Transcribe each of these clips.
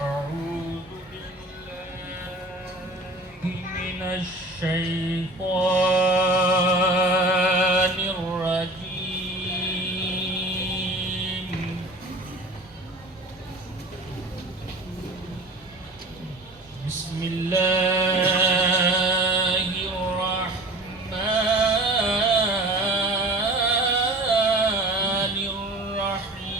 أعوذ بالله من الشيطان الرجيم. بسم الله الرحمن الرحيم.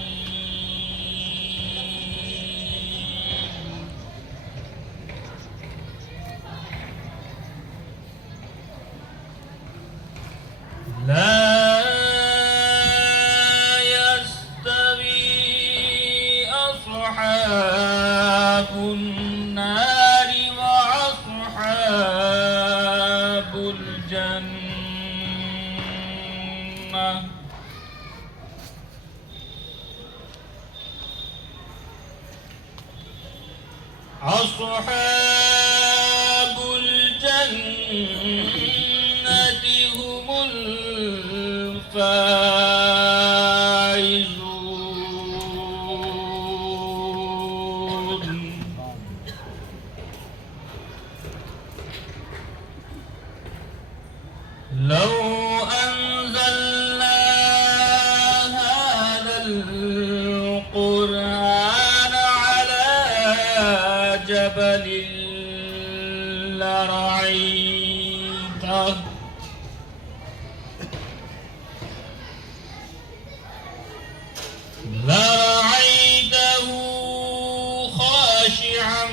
لا يستوي أصحاب النار وأصحاب الجنة. أصحاب الجنة هم الفائزون. لو أنزلنا هذا القرآن على جبل لرأيته خاشعا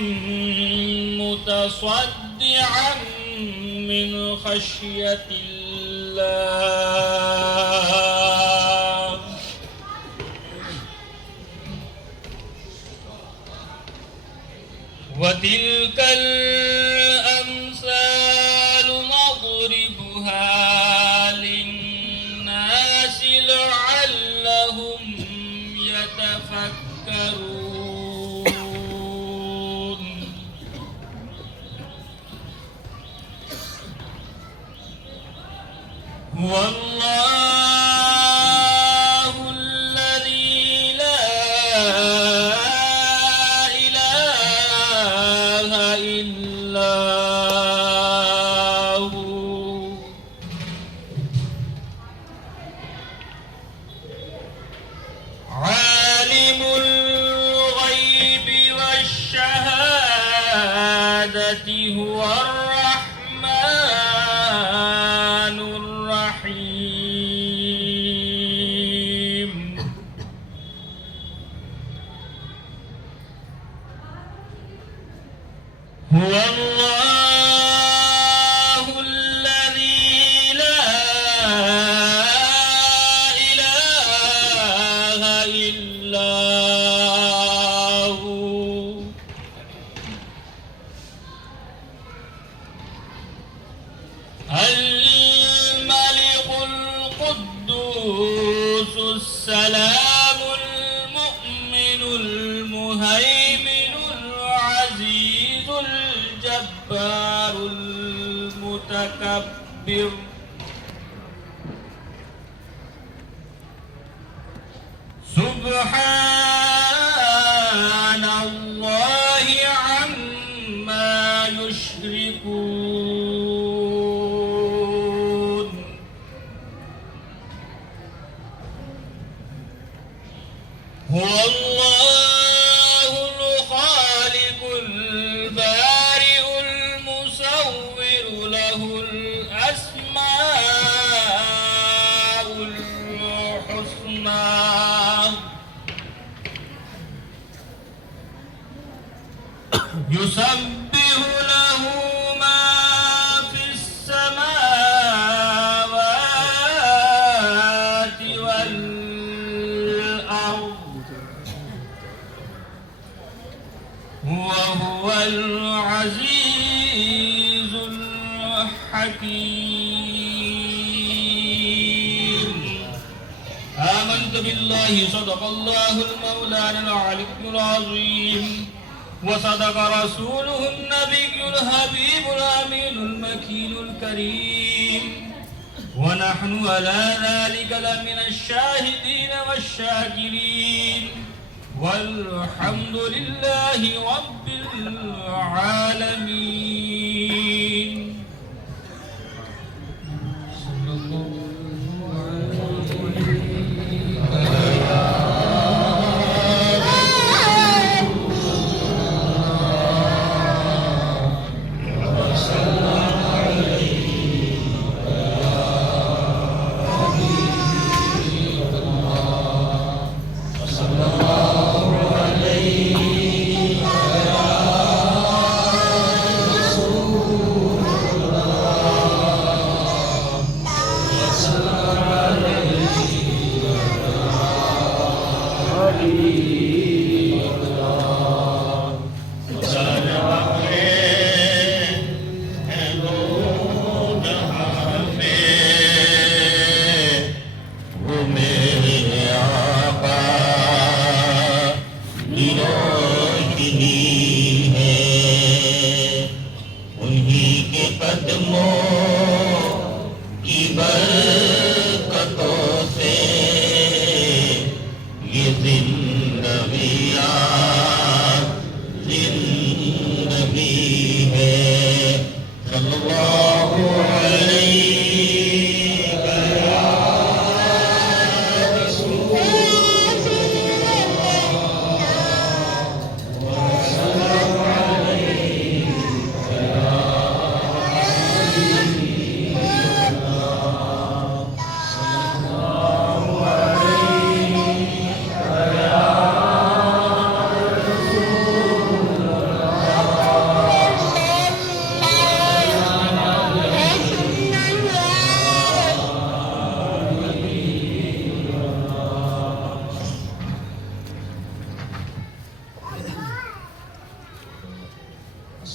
متصدعا من خشية الله. وتلك الأمثال نضربها للناس لعلهم يتفكرون هو الله الذي لا إله إلا هو عالم الغيب والشهادة هو الرحمن الرحيم هو الله الذي لا إله إلا هو الملك القدوس السلام المؤمن المهيمن العزيز الجبار المتكبر سبحان الله عما يشركون هو الله الخالق البارئ المصور له الأسماء الحسنى يسبح له ما في السماوات والأرض وهو العزيز الحكيم آمنت بالله صدق الله المولانا العلي العظيم وصدق رسوله النبي الحبيب الأمين المكين الكريم ونحن على ذلك لمن الشاهدين والشاكرين والحمد لله رب العالمين صلى الله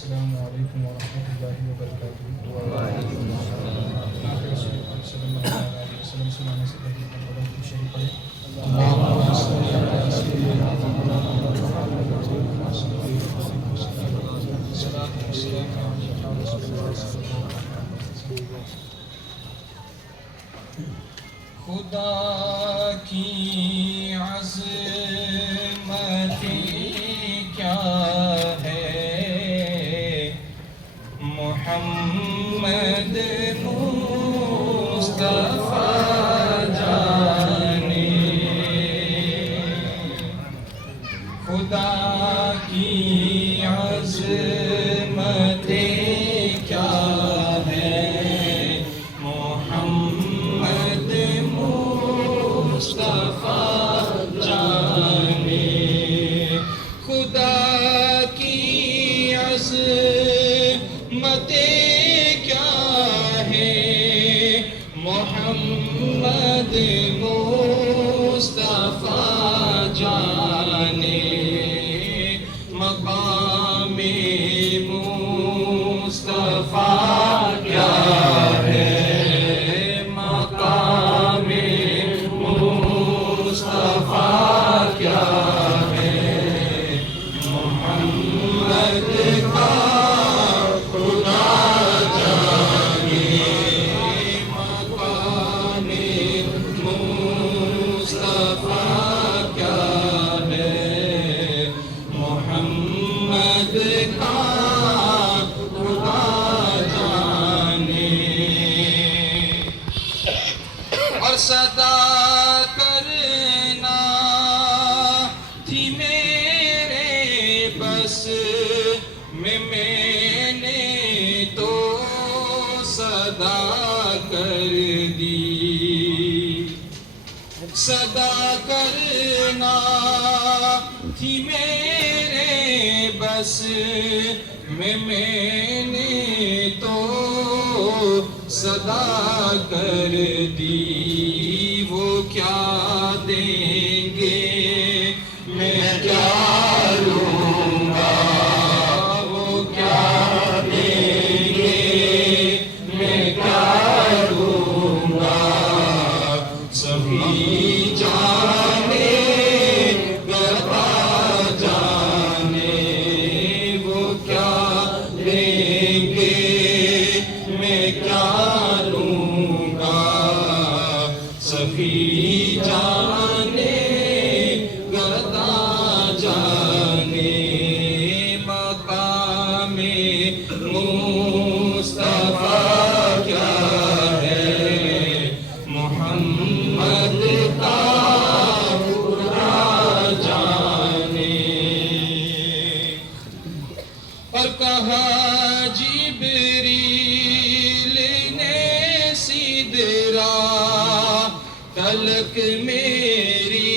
السلام علیکم ورحمۃ اللہ وبرکاتہ. نعت رسول اللہ صلی اللہ علیہ وسلم سنانے سے پہلے درود شریف پڑھیں. اللہم صلی علی سیدنا محمد صلاۃ و سلام علی رسول اللہ صلی اللہ علیہ وسلم. خدا کی عظمت کیا ہے محمد مصطفیٰ جانے. خدا کی عظمت کیا ہے محمد مصطفیٰ جانے. خدا کی عظمت کیا ہے محمد مصطفیٰ جانے. مقام مصطفیٰ کیا ہے مقام مصطفیٰ کیا ہے محمد کا خدا جانے. مقام مصطفیٰ کیا ہے محمد کا خدا جانے. اور صدا کرنا تھی میرے بس میں نے تو صدا کر دی. صدا کرنا تھی میرے بس میں نے تو صدا کر دی. وہ کیا دیں گے میں کیا لوں گا. وہ کیا دیں گے میں کیا لوں گا. سبھی جانے گدا جانے. وہ کیا دیں گے میں کیا لوں گا. سبھی جانے گدا جانے. مقام مصطفیٰ کیا ہے محمد کا خدا جانے. اور کہا جبریل نے سدرا تلک میری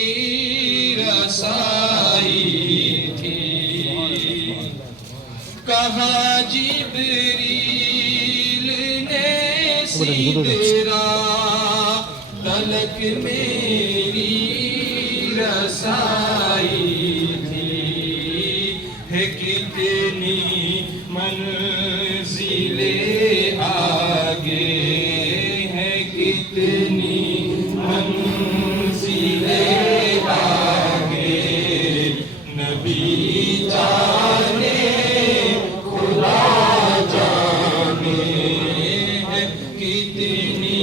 رسائی تھی. کہا جبریل نے سدرا تلک میری رسائی تھی. ہے کتنی منزلیں آگے ہے کتنی منزلیں آگے. نبی جانے خدا جانے ہے کتنی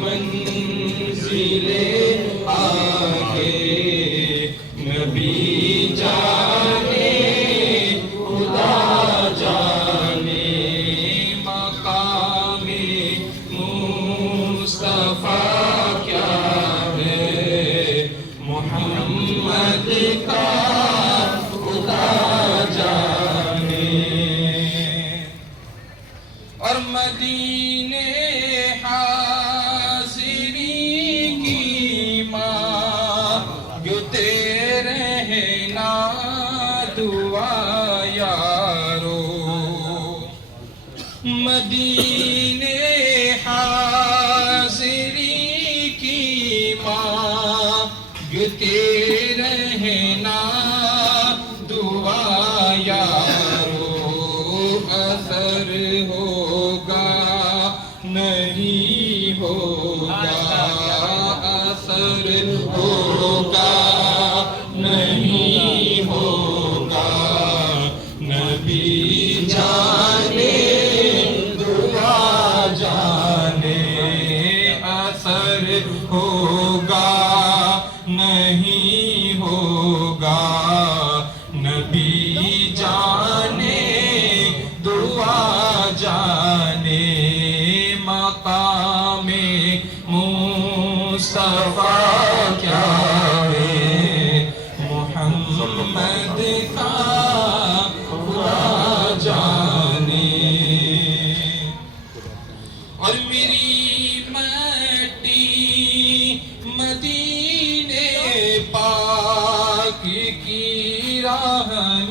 منزلیں آگے. نبی جانے خدا جانے. مقام مصطفیٰ کیا ہے محمد کا خدا جانے. اور مدینے حاضری کی مانگتے رہنا دعا یارو. مدینے حاضری کی مانگتے رہنا دعا یارو.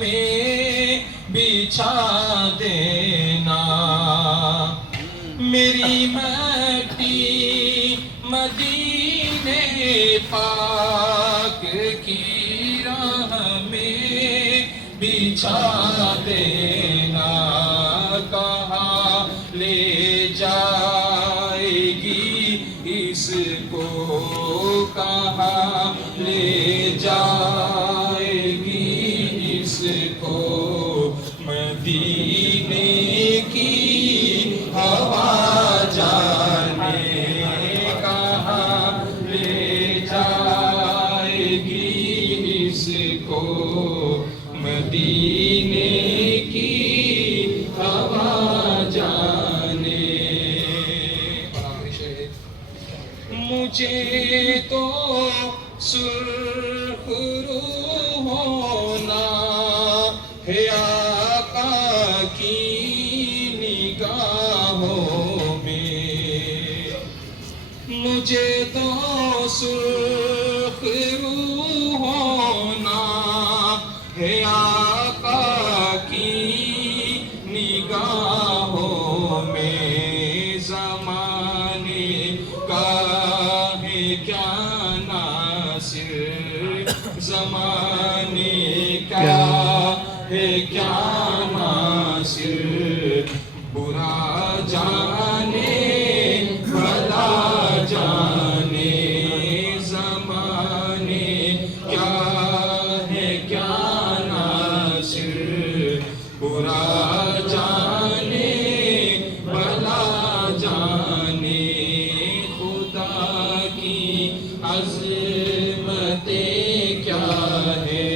میں بچھا دینا، میری مٹی مدینے پاک کی راہ میں بچھا دینا، کہاں لے جائے گی اس کو، کہاں لے جائے گی اس کو، مدینے کی ہوا جانے کہاں لے جائے گی اس کو، مدینے کی ہوا جانے۔ مجھے تو سرخ رو ہونا ہے آقا کی نگاہوں میں، مجھے تو سرخ رو ہونا ہے آقا کی نگاہوں میں، زمانے کا ہے کیا ناصر، زمانے کا ہے کیا ناصر، برا جانے بھلا جانے، زمانے کیا ہے کیا ناصر، برا جانے بھلا جانے، خدا کی عظمتیں کیا ہے،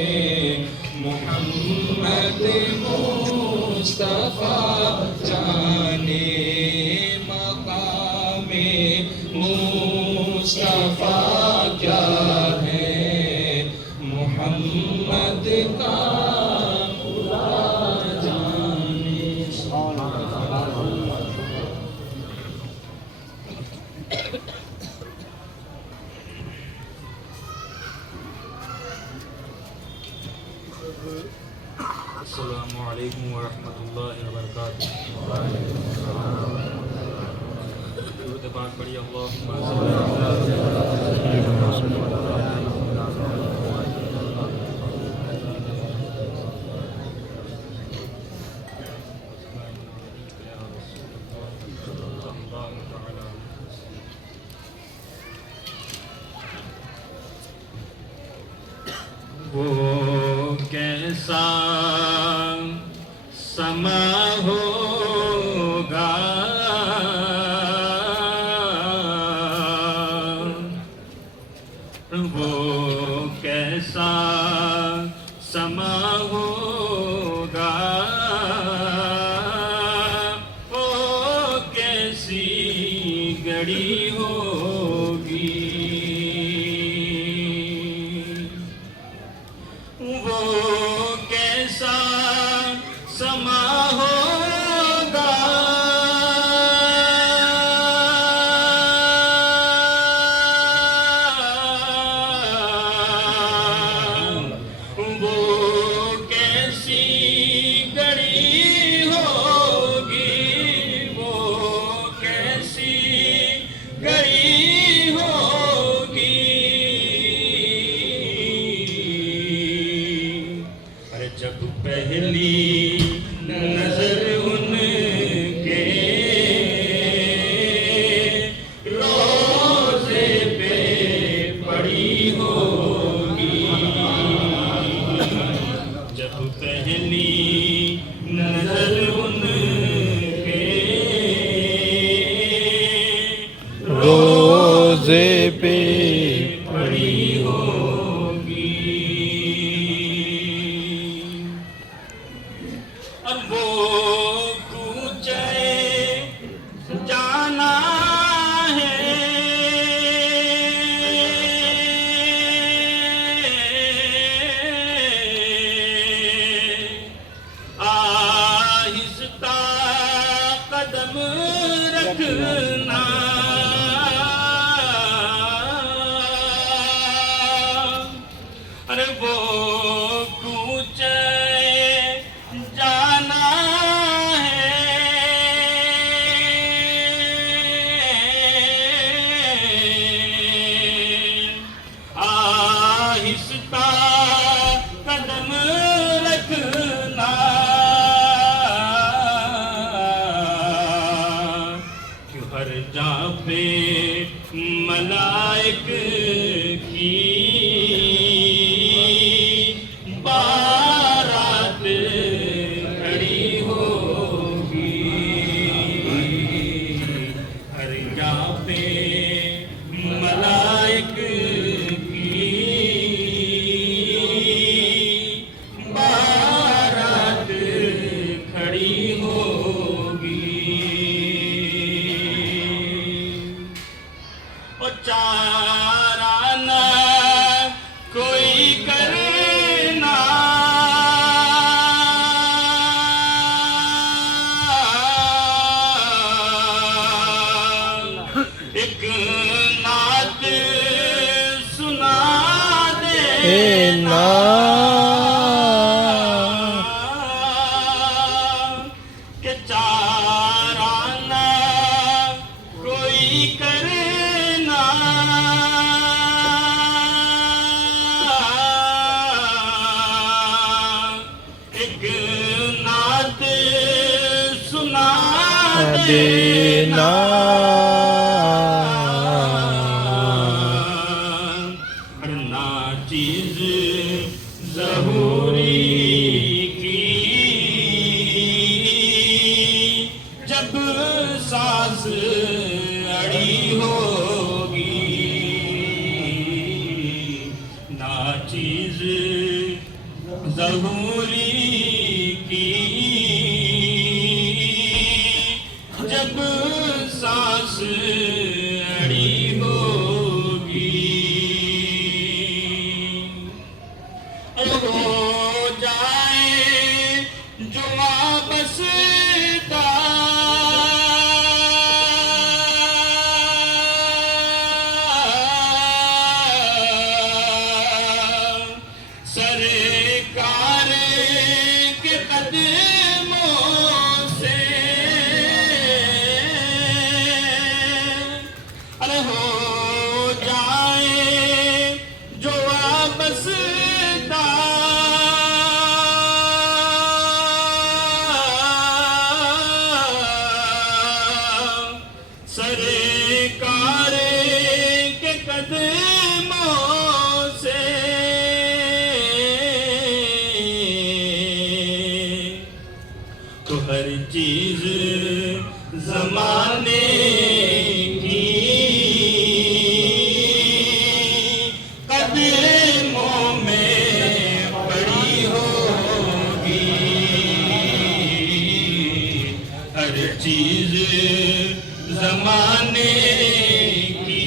محمد مصطفیٰ جانے، مقام مصطفیٰ کیا ہے، محمد کا خدا جانے۔ السلام علیکم ورحمۃ اللہ وبرکاتہ۔ درود پاک پڑھیے، اللہم صلی وہ کیسا سما ہوگا، وہ کیسا سما ہوگا، وہ کیسی گھڑی ہوگی، وہ کیسا سما ہوگا، وہ کیسی گھڑی ہوگی، وہ کیسی گھڑی ہوگی، جب پہلی نظر ان کے روضے پہ پڑی ہوگی، جب پہلی نظر ان کے روضے پہ پڑی ہوگی، اور وہ کوچے جانا ہے، آہستہ قدم رکھنا، ارے وہ کوچے ملائک کی بارات کھڑی ہوگی، ہر جگہ پہ ملائک کی بارات کھڑی ہوگی، اور چارہ نہ کوئی کرنا، ایک نعت سنا دینا کہ چارہ نہ کوئی کرنا، ایک نعت سنا دینا، ہر ناچیز ظہوری کی جب سانس اڑی ہوگی، ناچیز ظہوری کی جب سانس اڑی ہوگی، ہو جائے جو وابستہ سرکار کے قدموں سے، ارے ہو جائے جو وابستہ سرکار کے قدموں سے، تو ہر چیز زمانے کی قدموں میں پڑی ہوگی، ہر چیز زمانے کی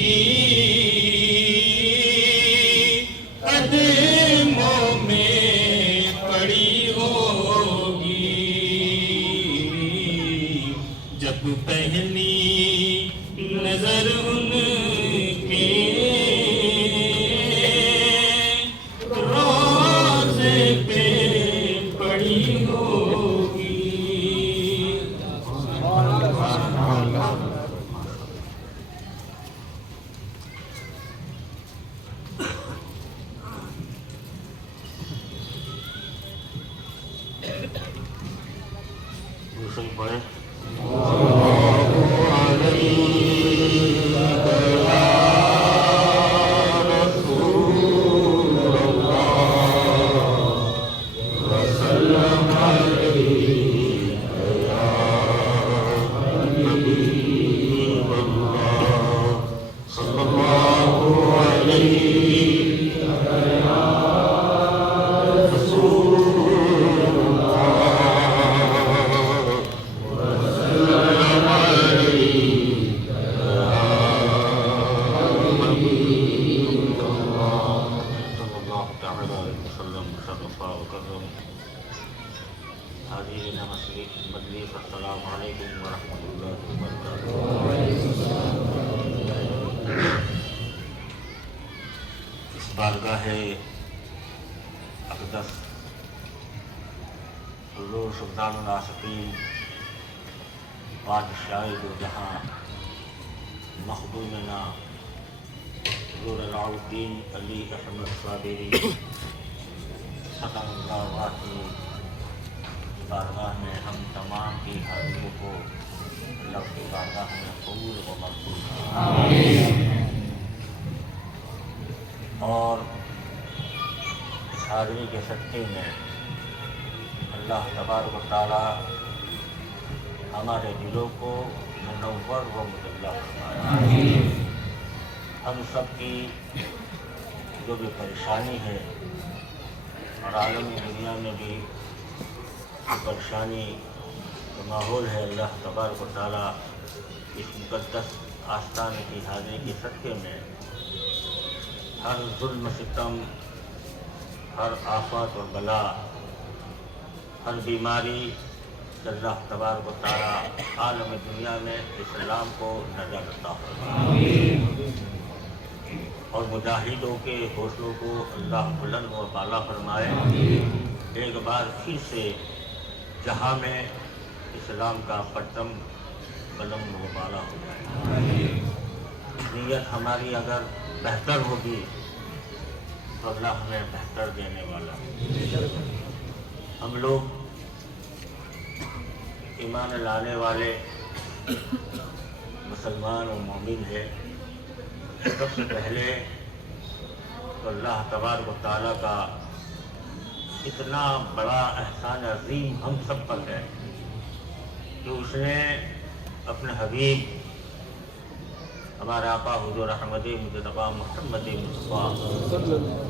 قدموں میں پڑی ہوگی، جب پہلی نظر ان کے روضے پہ پڑی ہوگی، دوسری پڑھیں حاضرین مجلس، السلام علیکم ورحمۃ اللہ وبرکاتہ۔ اس بارگاہ اقدس حضور سلطان العاشقین بادشاہ دو جہاں مخدومنا حضور علاؤالدین علی احمد صابری سطح اللہ واسمی بارگاہ میں ہم تمام کی حاضروں کو اللہ کی بارگاہ میں قبول و مقبول۔ اور اس حاضری کے صدقے میں اللہ تبارک و تعالیٰ ہمارے دلوں کو منور و مطلع فرمائے۔ ہم سب کی جو بھی پریشانی ہے اور عالمی دنیا میں بھی پریشانی کا ماحول ہے، اللہ تبارک و تعالیٰ اس مقدس آستانے کی حاضری کے صدقے میں ہر ظلم ستم، ہر آفات اور بلا، ہر بیماری سے اللہ تبارک و تعالیٰ عالم دنیا میں اسلام کو نجات عطا فرمائے اور مجاہدوں کے حوصلوں کو اللہ بلند و بالا فرمائے۔ ایک بار پھر سے جہاں میں اسلام کا پرچم بلند و بالا ہو جائے۔ نیت ہماری اگر بہتر ہوگی تو اللہ ہمیں بہتر دینے والا ہے۔ ہم لوگ ایمان لانے والے مسلمان و مومن ہیں۔ سب سے پہلے تو اللہ تبارک و تعالیٰ کا اتنا بڑا احسان عظیم ہم سب پر ہے کہ اس نے اپنے حبیب ہمارے آقا حضور احمد مجتبی محمد مصطفیٰ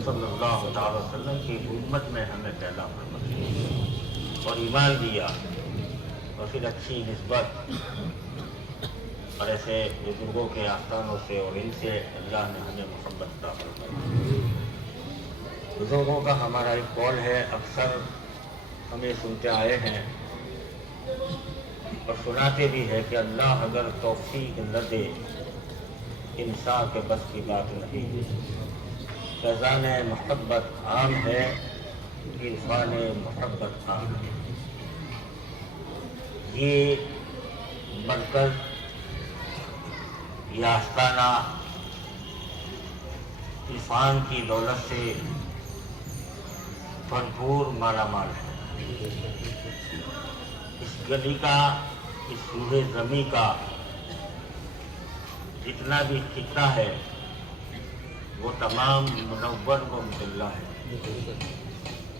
صلی اللہ تعالی وسلم کی امت میں ہمیں پیدا فرمایا اور ایمان دیا، اور پھر اچھی نسبت اور ایسے بزرگوں کے آستانوں سے اور ان سے اللہ نے ہمیں محبت عطا فرمائی۔ بزرگوں کا ہمارا ایک قول ہے، اکثر ہمیں سنتے آئے ہیں اور سناتے بھی ہے کہ اللہ اگر توفیق نہ دے انسان کے بس کی بات نہیں۔ فیضان محبت عام ہے، عرفان محبت عام ہے۔ یہ مرکز، یہ آستانہ عرفان کی دولت سے بھرپور مالا مال ہے۔ اس گلی کا، اس روح زمیں کا جتنا بھی خطہ ہے وہ تمام منور و مطلع ہے،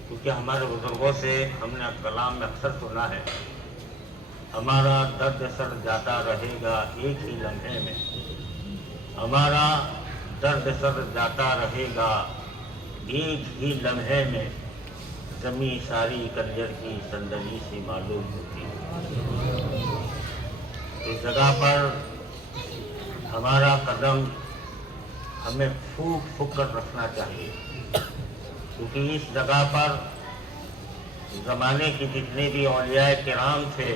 کیونکہ ہمارے بزرگوں سے ہم نے کلام میں اکثر سنا ہے، ہمارا درد سر جاتا رہے گا ایک ہی لمحے میں، ہمارا درد سر جاتا رہے گا ایک ہی لمحے میں، زمیں ساری کنجر کی صندلی سی معلوم ہوتی ہے۔ اس جگہ پر ہمارا قدم ہمیں پھونک پھونک کر رکھنا چاہیے، کیونکہ اس جگہ پر زمانے کے جتنے بھی اولیاء کرام تھے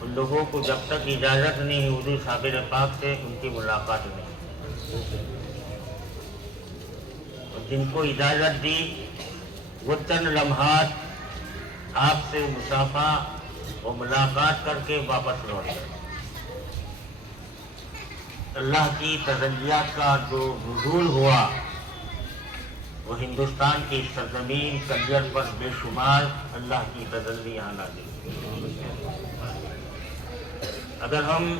ان لوگوں کو جب تک اجازت نہیں حضور صابر پاک سے ان کی ملاقات نہیں، اور جن کو اجازت دی وہ چند لمحات آپ سے مصافحہ اور ملاقات کر کے واپس لوٹ گئے۔ اللہ کی تجلیات کا جو نزول ہوا وہ ہندوستان کی سرزمین کنجر پر بے شمار اللہ کی تجلی یہاں نازل ہوئی۔ اگر ہم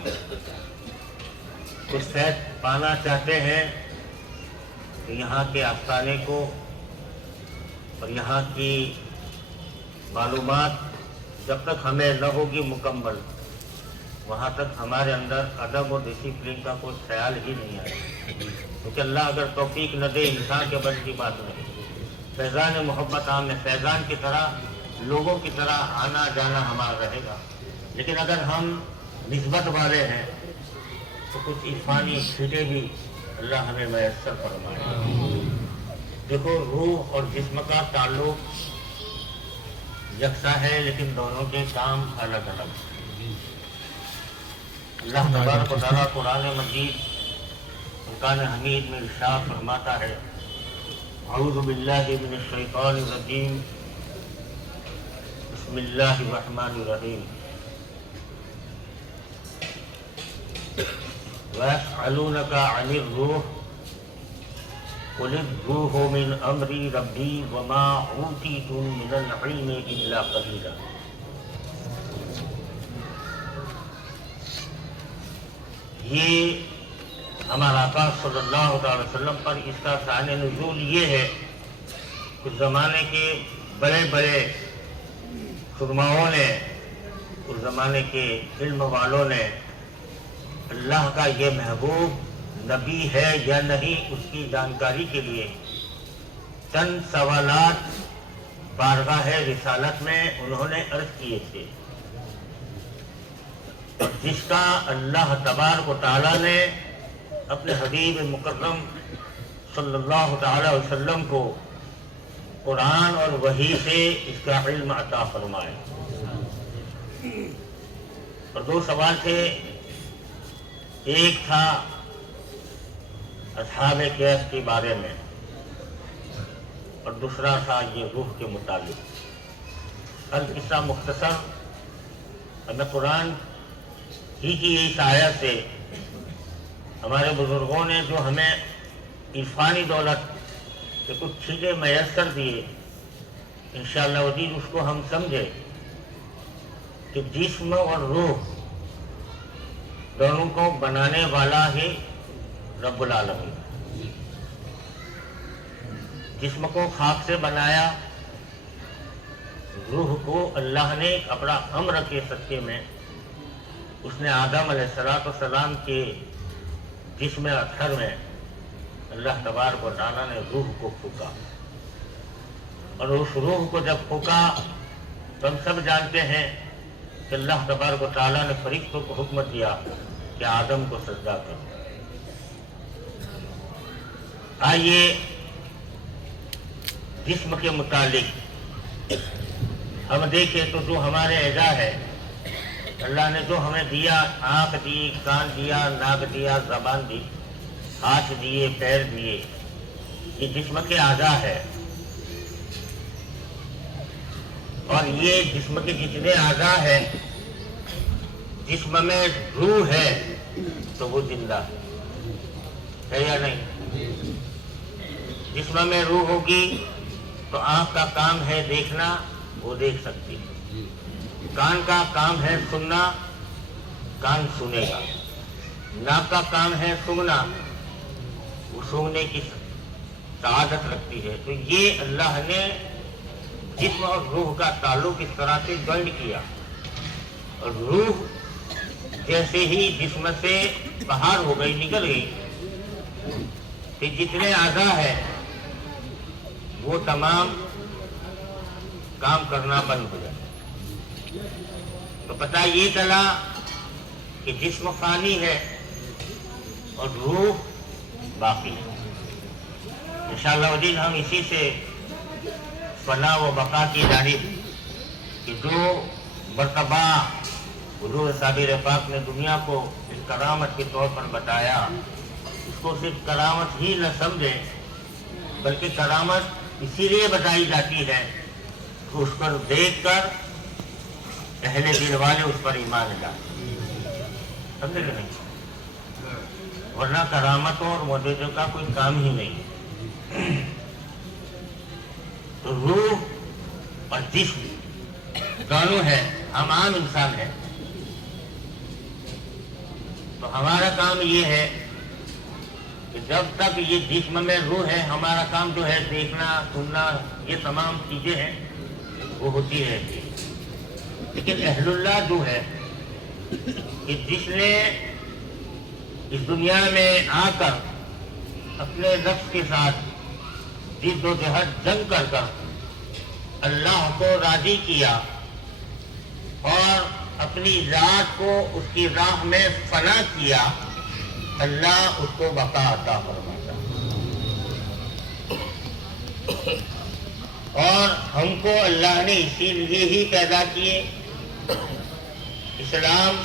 کچھ فیض پانا چاہتے ہیں تو یہاں کے آستانے کو اور یہاں کی معلومات جب تک ہمیں نہ ہوگی مکمل، وہاں تک ہمارے اندر ادب اور ڈسپلن کا کوئی خیال ہی نہیں آئے، کیونکہ اللہ اگر توفیق نہ دے انسان کے بس کی بات نہیں۔ فیضان محبت عام میں فیضان کی طرح لوگوں کی طرح آنا جانا ہمارا رہے گا، لیکن اگر ہم نسبت والے ہیں تو کچھ عرفانی چھیٹے بھی اللہ ہمیں میسر فرمائے۔ دیکھو، روح اور جسم کا تعلق یکساں ہے لیکن دونوں کے کام الگ الگ۔ اللہ تبارک و تعالیٰ قرآن مجید فرقان حمید میں ارشاد فرماتا ہے، اعوذ باللہ من الشیطان الرجیم، بسم اللہ الرحمن الرحیم، وَيَسْأَلُونَكَ عَنِ الرُّوحِ قُلِ الرُّوحُ مِنْ أَمْرِ رَبِّي وَمَا أُوتِيتُم مِّنَ الْعِلْمِ إِلَّا قَلِيلًا۔ یہ ہمارا آقا صلی اللہ علیہ وسلم پر اس کا شان نزول یہ ہے کہ زمانے کے بڑے بڑے علماؤں نے، اس زمانے کے علم والوں نے اللہ کا یہ محبوب نبی ہے یا نہیں اس کی جانکاری کے لیے چند سوالات بارگاہ رسالت میں انہوں نے عرض کیے تھے، اور جس کا اللہ تبارک و تعالیٰ نے اپنے حبیب مکرم صلی اللہ تعالی وسلم کو قرآن اور وحی سے اس کا علم عطا فرمائے۔ اور دو سوال تھے، ایک تھا اصحاب کہف کے بارے میں اور دوسرا تھا یہ روح کے متعلق۔ القصہ مختصر، ہمیں قرآن ہی کی اس آیت سے ہمارے بزرگوں نے جو ہمیں عرفانی دولت کے کچھ چیزیں میسر دیے، انشاءاللہ عزیز اس کو ہم سمجھے کہ جسم اور روح دونوں کو بنانے والا ہی رب العالمین۔ جسم کو خاک سے بنایا، روح کو اللہ نے ایک اپنا امر کے صدقے میں اس نے آدم علیہ السلام کے جسم اطہر میں اللہ تبارک و تعالیٰ نے روح کو پھونکا، اور اس روح کو جب پھونکا تو ہم سب جانتے ہیں کہ اللہ تبارک و تعالیٰ نے فرشتوں کو حکم دیا کہ آدم کو سجدہ کرو۔ آئیے جسم کے متعلق ہم دیکھیں تو جو ہمارے اعضاء ہے، اللہ نے جو ہمیں دیا، آنکھ دی، کان دیا، ناک دیا، زبان دی، ہاتھ دیے، پیر دیے، یہ جسم کے اعضاء ہے، اور یہ جسم کے جتنے اعضاء ہیں، جسم میں روح ہے تو وہ زندہ ہے یا نہیں؟ جسم میں روح ہوگی تو آنکھ کا کام ہے دیکھنا، وہ دیکھ سکتی ہے، کان کا کام ہے سننا، کان سنے گا، ناک کا کام ہے سونگنا، وہ سونگنے کی سعادت رکھتی ہے۔ تو یہ اللہ نے جسم اور روح کا تعلق اس طرح سے جوائنٹ کیا، اور روح جیسے ہی جسم سے باہر ہو گئی، نکل گئی، کہ جتنے اعضاء ہیں وہ تمام کام کرنا بند ہو جائے۔ تو پتہ یہ چلا کہ جسم فانی ہے اور روح باقی ہے۔ انشاءاللہ عزیز ہم اسی سے فنا و بقا کی جانب، کہ جو مرتبہ حضور صابر پاک نے دنیا کو ایک کرامت کے طور پر بتایا، اس کو صرف کرامت ہی نہ سمجھیں، بلکہ کرامت اسی لیے بتائی جاتی ہے کہ اس پر دیکھ کر اہل دل والے اس پر ایمان لائیں، سمجھے کہ نہیں؟ ورنہ کرامتوں اور معجزوں کا کوئی کام ہی نہیں۔ تو روح اور جسم دونوں ہے، ہم عام انسان ہیں، تو ہمارا کام یہ ہے کہ جب تک یہ جسم میں روح ہے، ہمارا کام جو ہے دیکھنا، سننا، یہ تمام چیزیں ہیں وہ ہوتی رہتی ہے۔ لیکن اہل اللہ جو ہے کہ جس نے اس دنیا میں آ کر اپنے نفس کے ساتھ جد و جہد جنگ کر کر اللہ کو راضی کیا اور اپنی ذات کو اس کی راہ میں فنا کیا، اللہ اس کو بقا عطا فرماتا۔ اور ہم کو اللہ نے اسی لیے ہی پیدا کیے۔ اسلام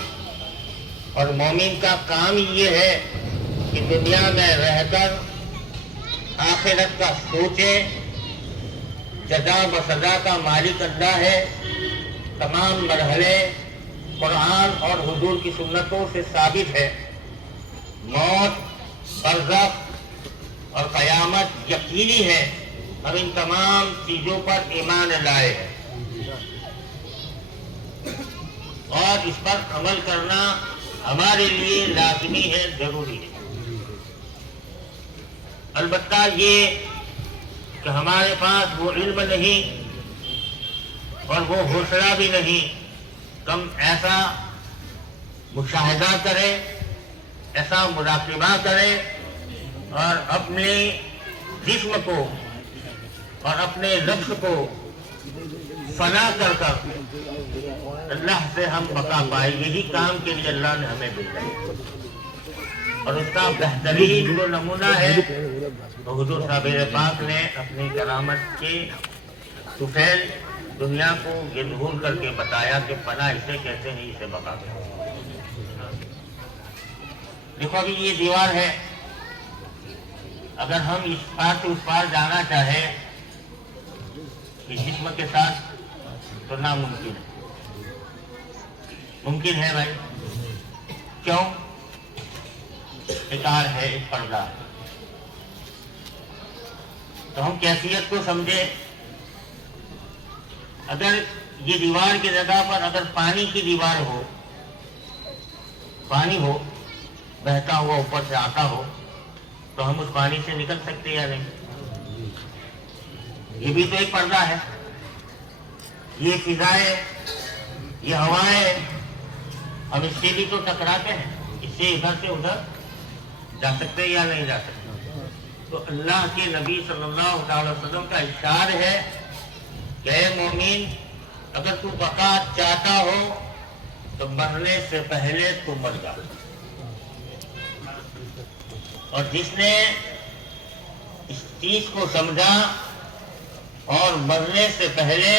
اور مومن کا کام یہ ہے کہ دنیا میں رہ کر آخرت کا سوچیں، جزا و سزا کا مالک اللہ ہے، تمام مرحلے قرآن اور حضور کی سنتوں سے ثابت ہے، موت، برزخ اور قیامت یقینی ہے، ہم ان تمام چیزوں پر ایمان لائے ہیں، اور اس پر عمل کرنا ہمارے لیے لازمی ہے، ضروری ہے۔ البتہ یہ کہ ہمارے پاس وہ علم نہیں اور وہ حوصلہ بھی نہیں کہ ہم ایسا مشاہدہ کریں، ایسا مراقبہ کریں اور اپنے جسم کو اور اپنے نفس کو فنا کر کر اللہ سے ہم بقا پائے۔ یہی کام کے لیے اللہ نے ہمیں بھیجا ہے، اور اس کا بہترین جو نمونہ ہے تو حضور صاحب پاک نے اپنی کرامت کے طفیل دنیا کو یہ ظہور کر کے بتایا کہ فنا اسے کہتے ہیں، اسے بقا کہتے ہیں۔ دیکھو ابھی یہ دیوار ہے، اگر ہم اس پار سے اس پار جانا چاہیں اس جسم کے ساتھ تو ناممکن ہے۔ ممکن ہے بھائی، کیوں؟ ایک آر ہے، ایک پردہ ہے۔ تو ہم کیفیت کو سمجھے، اگر یہ دیوار کی جگہ پر اگر پانی کی دیوار ہو، پانی ہو بہتا ہوا اوپر سے آتا ہو تو ہم اس پانی سے نکل سکتے یا نہیں؟ یہ بھی تو ایک پردہ ہے۔ یہ فضائیں، یہ ہوائیں، ہم اس سے بھی تو ٹکراتے ہیں، اس سے ادھر سے ادھر جا سکتے یا نہیں جا سکتے؟ تو اللہ کے نبی صلی اللہ تعالی وسلم کا ارشاد ہے کہ اے مومن، اگر تو بقا چاہتا ہو تو مرنے سے پہلے تو مر جا۔ اور جس نے اس چیز کو سمجھا اور مرنے سے پہلے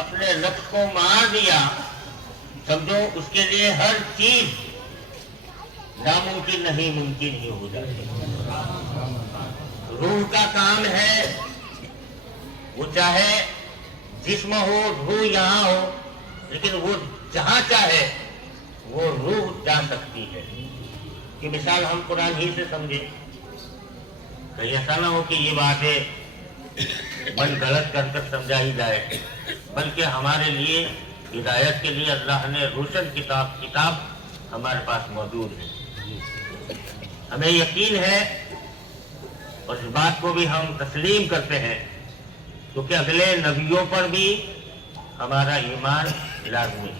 اپنے نفس کو مار دیا، سمجھو اس کے لیے ہر چیز ناممکن نہیں ممکن ہی ہو جاتی۔ روح کا کام ہے، وہ چاہے جسم ہو، روح یہاں ہو، لیکن وہ جہاں چاہے وہ روح جا سکتی ہے۔ کہ مثال ہم قرآن ہی سے سمجھے، کہیں ایسا نہ ہو کہ یہ باتیں من غلط کر کر سمجھائی جائے، بلکہ ہمارے لیے ہدایت کے لیے اللہ نے روشن کتاب ہمارے پاس موجود ہے۔ ہمیں یقین ہے اور اس بات کو بھی ہم تسلیم کرتے ہیں کیونکہ اگلے نبیوں پر بھی ہمارا ایمان لازمی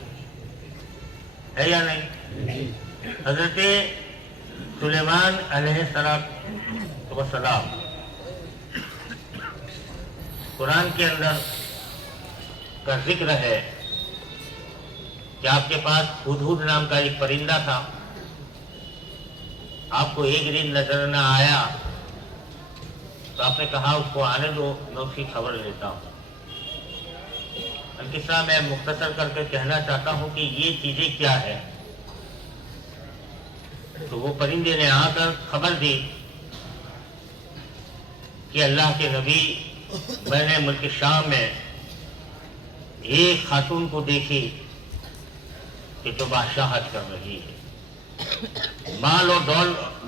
ہے یا نہیں؟ حضرت سلیمان علیہ السلام قرآن کے اندر کا ذکر ہے کہ آپ کے پاس ہدہد نام کا ایک پرندہ تھا، آپ کو ایک دن نظر نہ آیا تو آپ نے کہا اس کو آنے دو، میں اس کی خبر لیتا ہوں۔ القصہ میں مختصر کر کے کہنا چاہتا ہوں کہ یہ چیزیں کیا ہے۔ تو وہ پرندے نے آ کر خبر دی کہ اللہ کے نبی، میں نے ملک شام میں ایک خاتون کو دیکھی کہ جو بادشاہت کر رہی ہے، مال اور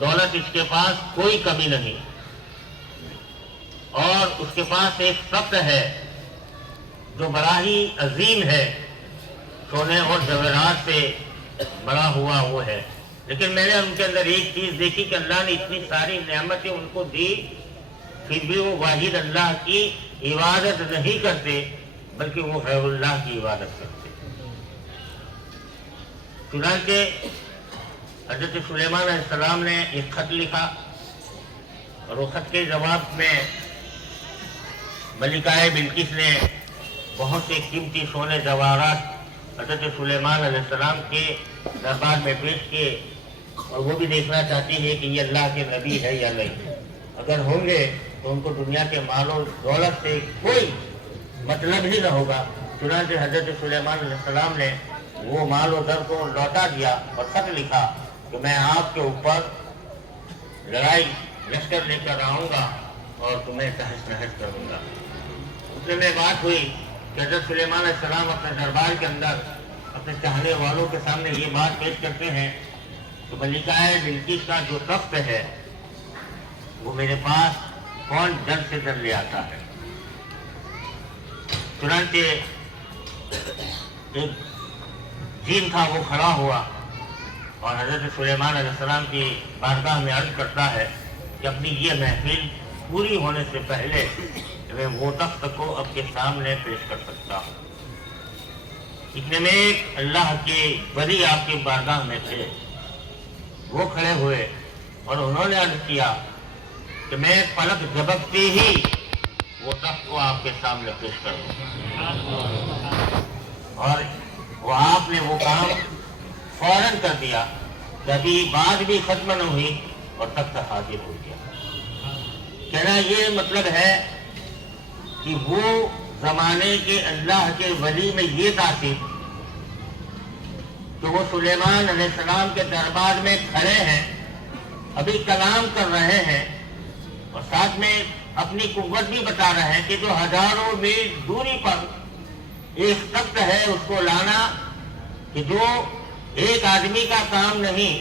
دولت اس کے پاس کوئی کمی نہیں، اور اس کے پاس ایک تخت ہے جو بڑا ہی عظیم ہے، سونے اور جواہرات سے بڑا ہوا وہ ہے، لیکن میں نے ان کے اندر ایک چیز دیکھی کہ اللہ نے اتنی ساری نعمتیں ان کو دی، پھر بھی وہ واحد اللہ کی عبادت نہیں کرتے بلکہ وہ غیر اللہ کی عبادت کرتے۔ چنانچہ حضرت سلیمان علیہ السلام نے ایک خط لکھا، اور وہ خط کے جواب میں ملکہ بلقیس نے بہت سے قیمتی سونے جواہرات حضرت سلیمان علیہ السلام کے دربار میں پیش کیے، اور وہ بھی دیکھنا چاہتی ہے کہ یہ اللہ کے نبی ہے یا نہیں۔ اگر ہوں گے تو ان کو دنیا کے مال و دولت سے کوئی مطلب ہی نہ ہوگا۔ چنانچہ حضرت سلیمان علیہ السلام نے وہ مال و در کو لوٹا دیا اور خط لکھا کہ میں آپ کے اوپر لڑائی لشکر لے کر آؤں گا اور تمہیں تہس نہس کروں گا۔ اتنے میں بات ہوئی کہ حضرت سلیمان علیہ السلام اپنے دربار کے اندر اپنے چاہنے والوں کے سامنے یہ بات پیش کرتے ہیں کہ ملکہ بلقیس کا جو تخت ہے وہ میرے پاس کون در سے در لے آتا ہے۔ چنانچہ ایک جن تھا وہ کھڑا ہوا اور حضرت سلیمان علیہ السلام کی بارگاہ میں عرض کرتا ہے کہ اپنی یہ محفل پوری ہونے سے پہلے میں وہ تخت کو آپ کے سامنے پیش کر سکتا ہوں۔ اتنے میں ایک اللہ کے ولی آپ کی بارگاہ میں تھے، وہ کھڑے ہوئے اور انہوں نے عرض کیا کہ میں پلک جھپکتے ہی وہ تخت کو آپ کے سامنے پیش کر دوں، اور وہ آپ نے وہ کام فوراً کر دیا کہ ابھی بات بھی ختم نہ ہوئی اور تخت حاضر ہو گیا۔ کہنا یہ مطلب ہے کہ وہ زمانے کے اللہ کے ولی میں یہ تاثیر کہ وہ سلیمان علیہ السلام کے دربار میں کھڑے ہیں، ابھی کلام کر رہے ہیں، اور ساتھ میں اپنی قوت بھی بتا رہے ہیں کہ جو ہزاروں میل دوری پر ایک تخت ہے اس کو لانا، کہ جو ایک آدمی کا کام نہیں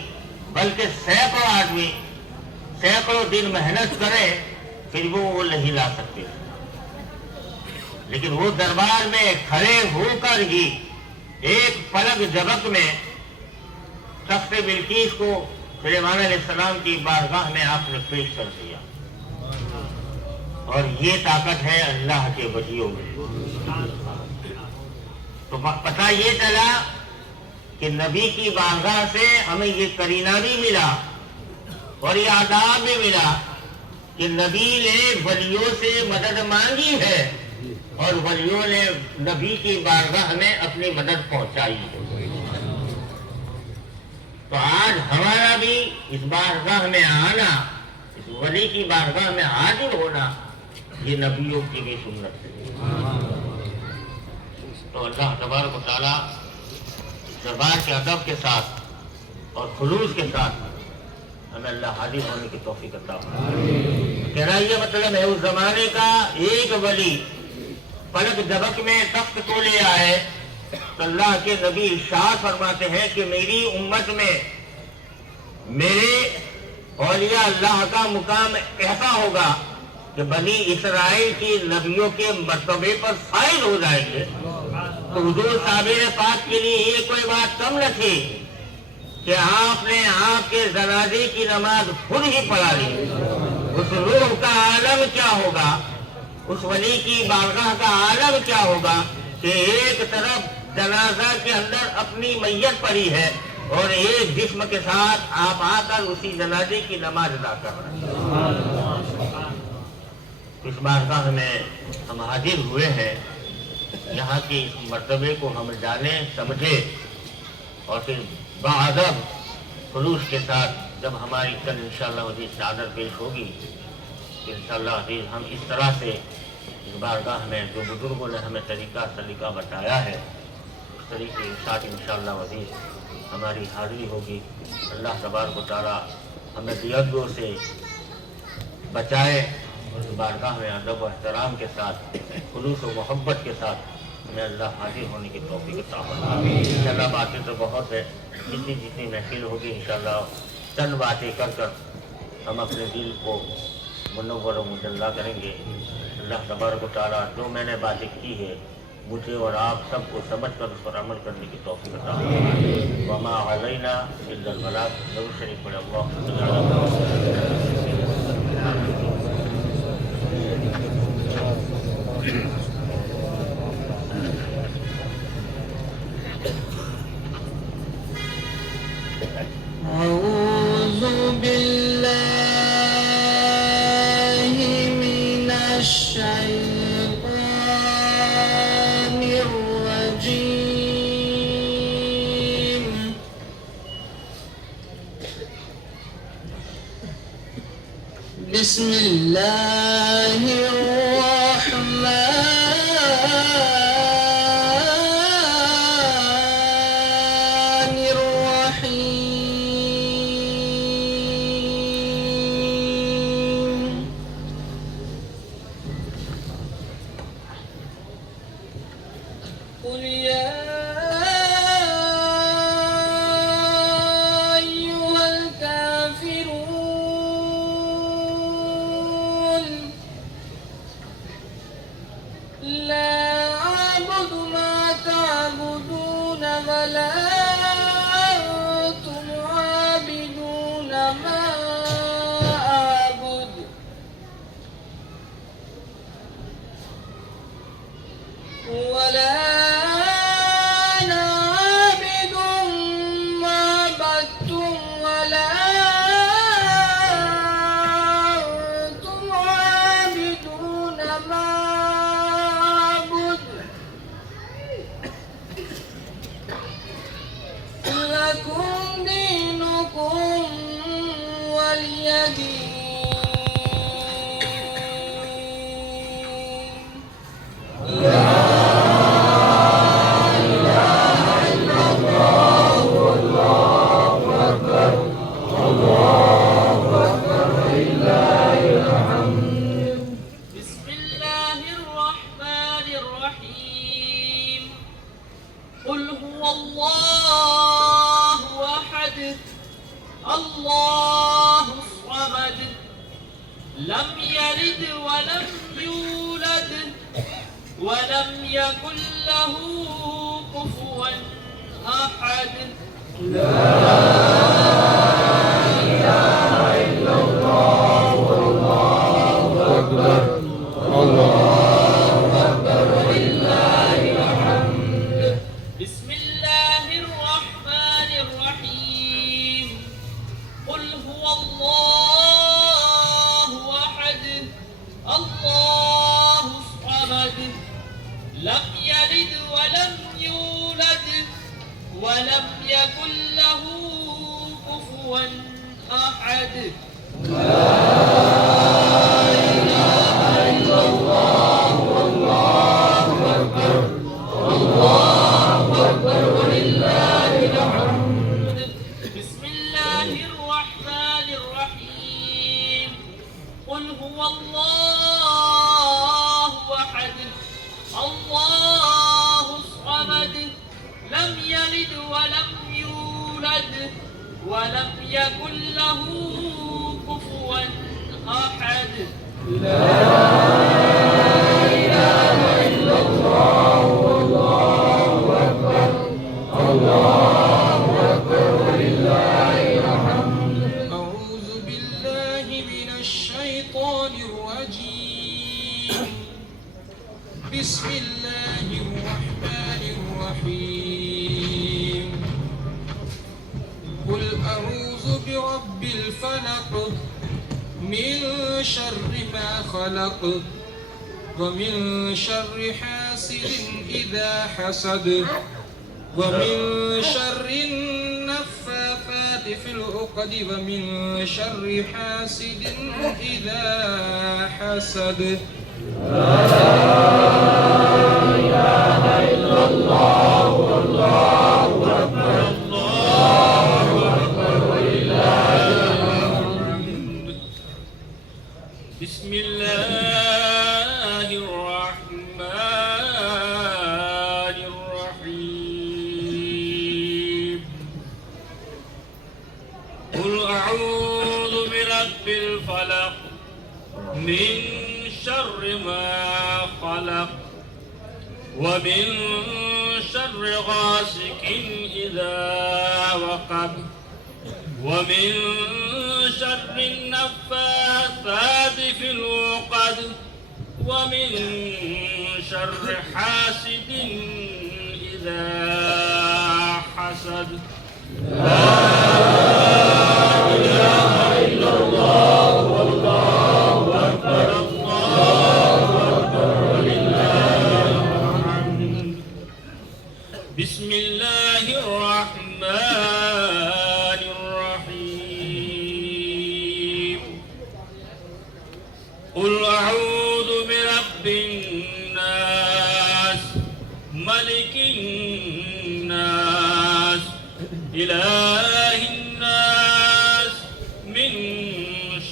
بلکہ سینکڑوں آدمی سینکڑوں دن محنت کرے پھر وہ نہیں لا سکتے، لیکن وہ دربار میں کھڑے ہو کر ہی ایک پلک جھپک میں تخت بلقیس کو سلیمان علیہ السلام کی بارگاہ میں آپ نے پیش کر دیا، اور یہ طاقت ہے اللہ کے ولیوں میں۔ تو پتہ یہ چلا کہ نبی کی بارگاہ سے ہمیں یہ قرینہ بھی ملا اور یہ آداب بھی ملا کہ نبی نے ولیوں سے مدد مانگی ہے اور ولیوں نے نبی کی بارگاہ میں اپنی مدد پہنچائی ہے۔ تو آج ہمارا بھی اس بارگاہ میں آنا، اس ولی کی بارگاہ میں حاضر ہونا، یہ نبیوں کی بھی سنت ہے۔ تو اللہ تبارک و تعالیٰ دربار کے ادب کے ساتھ اور خلوص کے ساتھ ہمیں اللہ حاضر ہونے کی توفیق عطا فرمائے۔ کہنا یہ مطلب ہے اس زمانے کا ایک ولی پلک جھپک میں تخت کو لے آئے تو اللہ کے نبی ارشاد فرماتے ہیں کہ میری امت میں میرے اولیاء اللہ کا مقام ایسا ہوگا کہ بنی اسرائیل کی نبیوں کے مرتبے پر فائز ہو جائیں گے۔ تو حضور صابر پاک کے لیے یہ کوئی بات کم نہ تھی کہ آپ نے آپ کے جنازے کی نماز خود ہی پڑھا لی۔ اس روح کا عالم کیا ہوگا، اس ولی کی بارگاہ کا عالم کیا ہوگا کہ ایک طرف جنازہ کے اندر اپنی میت پڑی ہے اور ایک جسم کے ساتھ آپ آ کر اسی جنازے کی نماز ادا کر رہے ہیں۔ اس بارگاہ میں ہم حاضر ہوئے ہیں، یہاں کی اس مرتبے کو ہم جانیں سمجھے اور پھر باادب خلوص کے ساتھ جب ہماری کل انشاءاللہ عزیز چادر پیش ہوگی انشاءاللہ عزیز ہم اس طرح سے اس بارگاہ میں جو بزرگوں نے ہمیں سلیقہ بتایا ہے اس طریقے کے ساتھ انشاءاللہ عزیز ہماری حاضری ہوگی۔ اللہ تبارک و تعالیٰ ہمیں بیعدوں سے بچائے، بارگاہ میں ادب و احترام کے ساتھ خلوص و محبت کے ساتھ ہمیں اللہ حاضر ہونے کی توفیق عطا فرمائے۔ انشاءاللہ باتیں تو بہت ہے، جتنی محفل ہوگی انشاءاللہ چند باتیں کر کر ہم اپنے دل کو منور و مجلہ کریں گے۔ اللہ تبارک و تعالیٰ جو میں نے باتیں کی ہے مجھے اور آپ سب کو سمجھ کر اس پر عمل کرنے کی توفیق عطا فرمائے۔ وما علینا الا البلاغ۔ درود شریف پڑھیں۔ اللہم صلی علی أعوذ بالله من الشيطان الرجيم بسم الله الرحمن الرحيم قل يا أيها الكافرون لا أعبد ما تعبدون ولا أنتم عابدون ما أعبد ولا أنا عابد ما عبدتم ولا أنتم عابدون ما أعبد لكم دينكم ولي دين. بسم الله الرحمن الرحيم قل هو الله أحد الله الصمد لم يلد ولم يولد ولم يكن له كفوا أحد. بسم الله الرحمن الرحيم قل هو الله أحد الله الصمد لم يلد ولم يولد ولم يكن له كفوا أحد. بسم الله الرحمن الرحيم قل هو الله أحد الله الصمد لم يلد ولم يولد ولم يكن له كفوا أحد. أعوذ بالله من الشيطان الرجيم. بسم الله الرحمن الرحيم. قل أعوذ برب الفلق من شر ما خلق ومن شر حاسد إذا حسد ومن شر النفاثات في العقد ومن شر حاسد إذا حسد. بسم الله الرحمن الرحيم قل أعوذ برب الفلق من شر ما خلق ومن شر غاسق إذا وقب ومن شر النفاثات في العقد ومن شر حاسد إذا حسد. بسم الله الرحمن الرحيم قل أعوذ برب الناس ملك الناس إله الناس من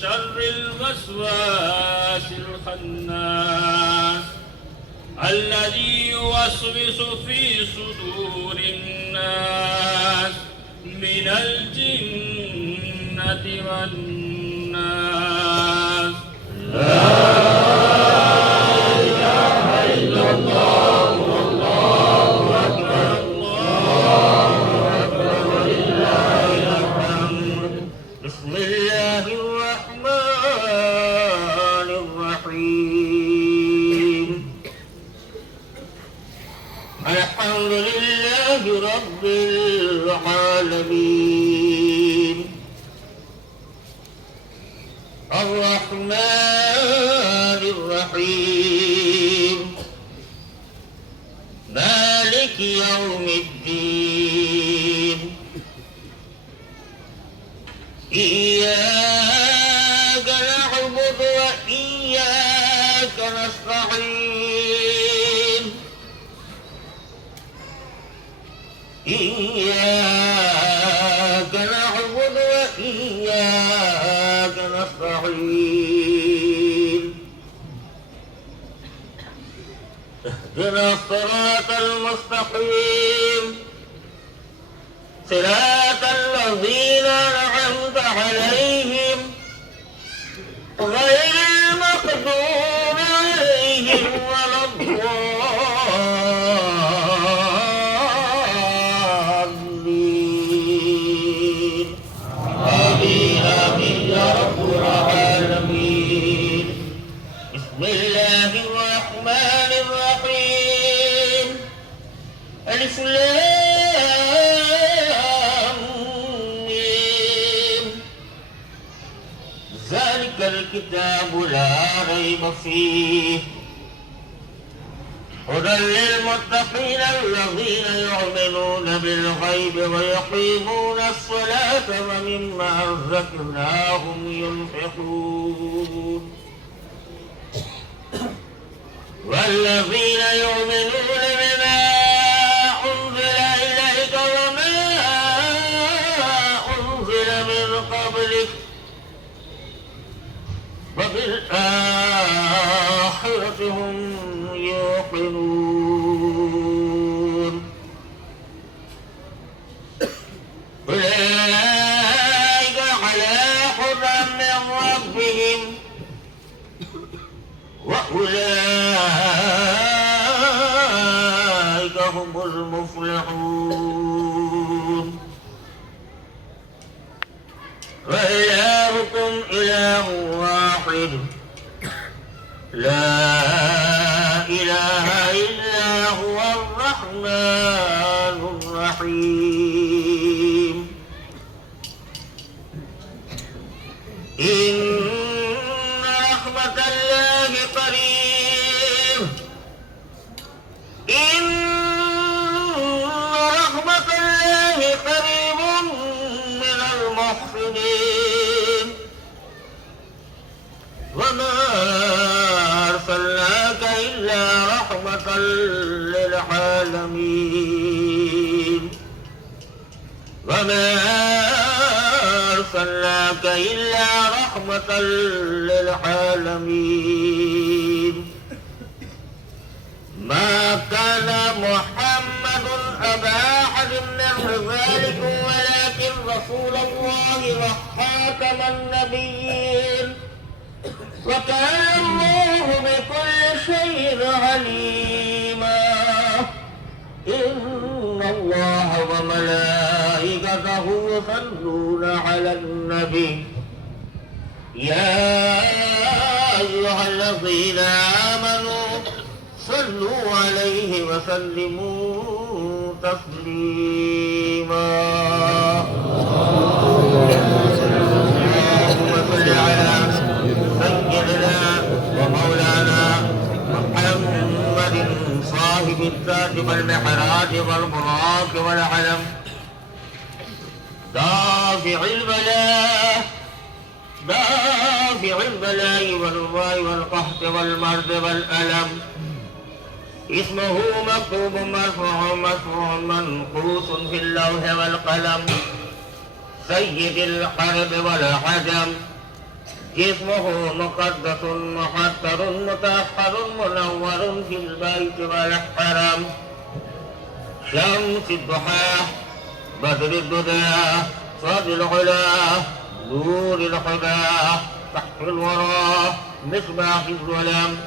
شر الوسواس الخناس الذي يوسوس في صدور الناس من الجنة والناس. بسم الله الرحمن الرحيم الحمد لله رب العالمين الرحمن الرحيم مالك يوم الدين إياك نعبد وإياك نستعين إياك نعبد وإياك نستعين اهدنا الصراط المستقيم صراط الذين أنعمت عليهم غير المغضوب عليهم ولا الضالين آمين آمين يا رب العالمين بسم الله الرحمن الرحيم ألف لام ميم ذلك الكتاب لا ريب فيه هدى للمتقين الذين يؤمنون بالغيب ويقيمون الصلاة ومما رزقناهم ينفقون والذين يؤمنون بما أنزل إليك وما أنزل من قبلك وبالآخرة هم يوقنون أولئك على هدى من ربهم وأولئك هم المفلحون وإلهكم إله واحد لا إله إلا هو الرحمن الرحيم إن رحمة الله قريب إن رحمة الله قريب من المحسنين وما أرسلناك إلا رحمة للعالمين وما أرسلناك إلا رحمة للعالمين ما كان محمد أبا أحد من رجالكم ولكن رسول الله وخاتم النبيين وكان الله بكل شيء عليما إن الله وملائكته يصلون على النبي يا أيها الذين آمنوا صلوا عليه وسلموا تسليما اللهم صل على سيدنا ومولانا محمد صاحب الذات والمحراج والبراق والعلم دافع البلاء والوباء والقحط والمرض والألم اسمه مكتوب مرفوع منقوص في اللوح والقلم سيد الحرب والعجم اسمه مقدس محتر مطهر منور في البيت والحرم شمس الضحى بدر الدجى صاد العلا نور الهدى تحت الورى مصباح الظلام